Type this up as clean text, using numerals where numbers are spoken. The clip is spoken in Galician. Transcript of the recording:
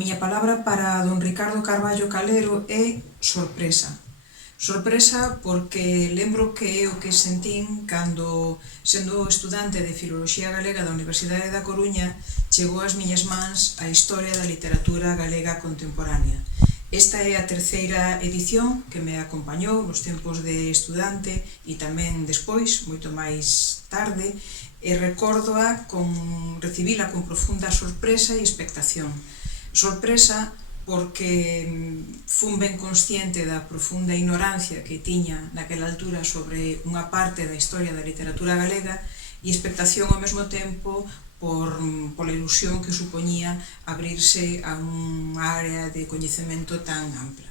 miña palabra para don Ricardo Carballo Calero é sorpresa. Sorpresa porque lembro que é o que sentín cando, sendo estudante de Filoloxía Galega da Universidade da Coruña, chegou ás miñas mans a historia da literatura galega contemporánea. Esta é a terceira edición que me acompañou nos tempos de estudante e tamén despois, moito máis tarde, e recórdoa recibila con profunda sorpresa e expectación. Sorpresa porque fun ben consciente da profunda ignorancia que tiña naquela altura sobre unha parte da historia da literatura galega e expectación ao mesmo tempo pola ilusión que supoñía abrirse a unha área de coñecemento tan ampla.